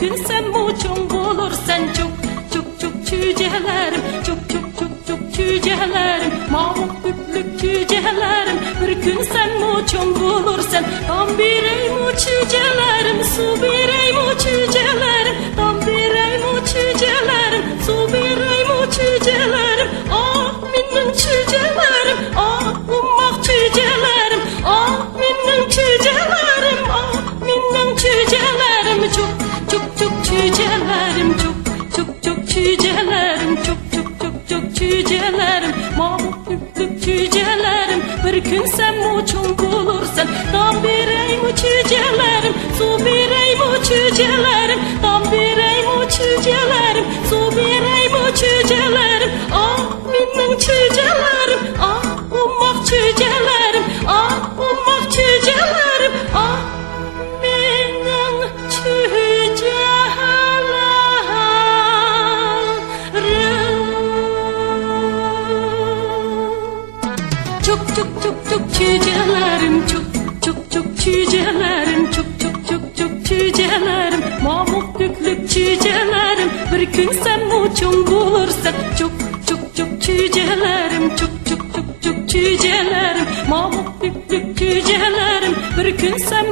gün sen muçun bulursan çok çok çok cücelerim, çok çok çok çok cücelerim, mamuk büklük cücelerim. Bir gün sen muçun bulursan tam birey mu cücelerim, su birey mu cücelerim, tam birey mu cücelerim, su birey mu cücelerim. Ah minnin cücelerim, ah ummak cücelerim, ah minnin cücelerim, ah minnin cücelerim. Çok çok çok cücelerim, çok çok çok cücelerim, çok çok çok çok cücelerim, mamuk büklük cücelerim. Bir gün sen muçun bulursan tam birey mu cücelerim, su birey mu cücelerim, tam birey mu cücelerim, su birey mu cücelerim. Ah minnin cücelerim, ah ummak cücelerim, ah ummak cücelerim, ah minnin cücelerim. Çok çok çok çok cücelerim, çok çok çok cücelerim, çok çok çok çok cücelerim, mamuk büklük cücelerim. Bir gün sen muçun bulursan çok çok çok cücelerim, çok çok çok çok cücelerim, mamuk büklük cücelerim. Bir gün sen